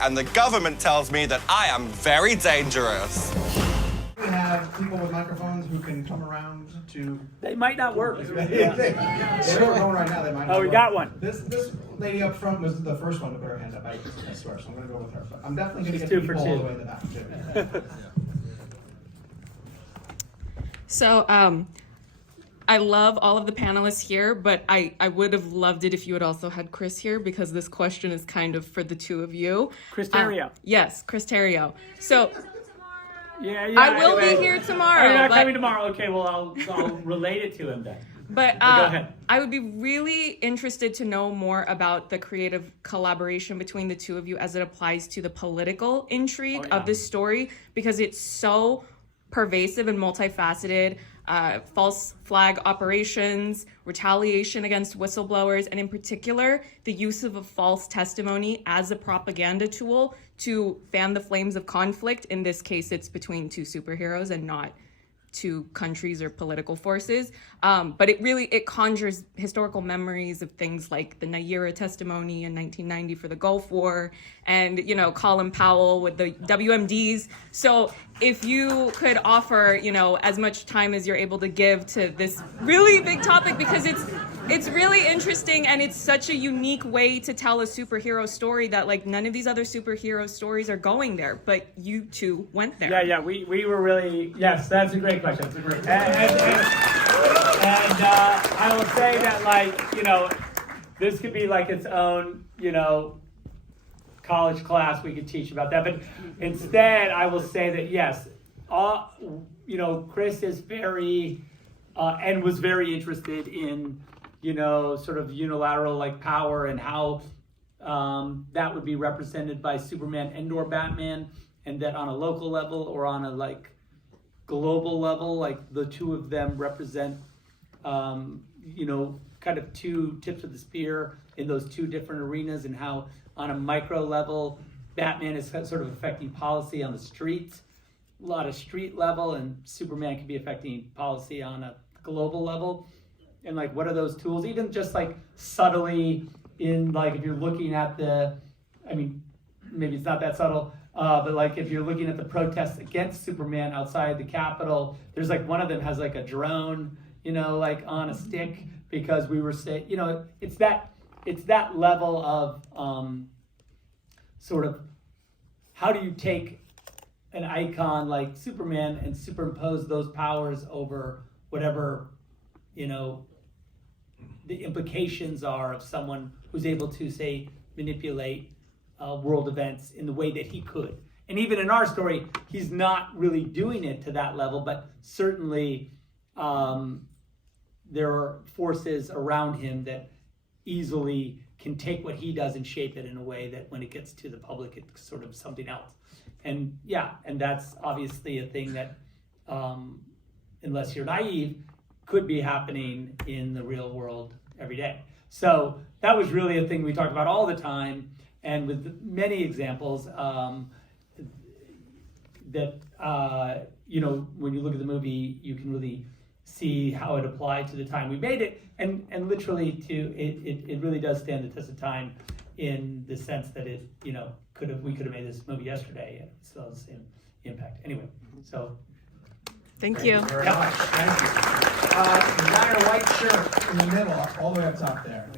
And the government tells me that I am very dangerous. We have people with microphones who can come around to... They might not work. They're going right now, they might not Oh, we work. got one. This lady up front was the first one to put her hand up, I swear, so I'm going to go with her. But I'm definitely going to get Two people for all two. the way in the back, too. So, I love all of the panelists here, but I would have loved it if you had also had Chris here, because this question is kind of for the two of you. Chris Terrio. Yes, Chris Terrio. So, Yeah. I will anyway. be here tomorrow. Oh, you're not but- coming tomorrow? Okay, well, I'll relate it to him then. But Go ahead. I would be really interested to know more about the creative collaboration between the two of you as it applies to the political intrigue of this story, because it's so pervasive and multifaceted. False flag operations, retaliation against whistleblowers, and in particular, the use of a false testimony as a propaganda tool to fan the flames of conflict. In this case, it's between two superheroes and not two countries or political forces. But it conjures historical memories of things like the Naira testimony in 1990 for the Gulf War, and, Colin Powell with the WMDs. So if you could offer, as much time as you're able to give to this really big topic, because it's really interesting, and it's such a unique way to tell a superhero story that, like, none of these other superhero stories are going there, but you two went there. Yeah, we were really, yes, that's a great question. That's a great and I will say that, this could be like its own, college class we could teach about that. But instead, I will say that, yes, Chris is very, and was very interested in, sort of unilateral power and how that would be represented by Superman and or Batman, and that on a local level or on a global level, the two of them represent, kind of two tips of the spear in those two different arenas, and how on a micro level, Batman is sort of affecting policy on the streets, a lot of street level, and Superman can be affecting policy on a global level. And what are those tools? Even just subtly in if you're looking at maybe it's not that subtle, but if you're looking at the protests against Superman outside the Capitol, there's one of them has a drone, on a stick, because we were saying, it's that level of sort of how do you take an icon like Superman and superimpose those powers over whatever, the implications are of someone who's able to, say, manipulate world events in the way that he could. And even in our story, he's not really doing it to that level, but certainly there are forces around him that easily can take what he does and shape it in a way that when it gets to the public, it's sort of something else. And that's obviously a thing that, unless you're naive, could be happening in the real world every day. So that was really a thing we talked about all the time, and with many examples that, when you look at the movie, you can really see how it applied to the time we made it, and literally it really does stand the test of time in the sense that it, we could have made this movie yesterday and still has the same impact. Anyway, so. Thank you. Very much. Thank you. Designer white shirt in the middle, all the way up top there.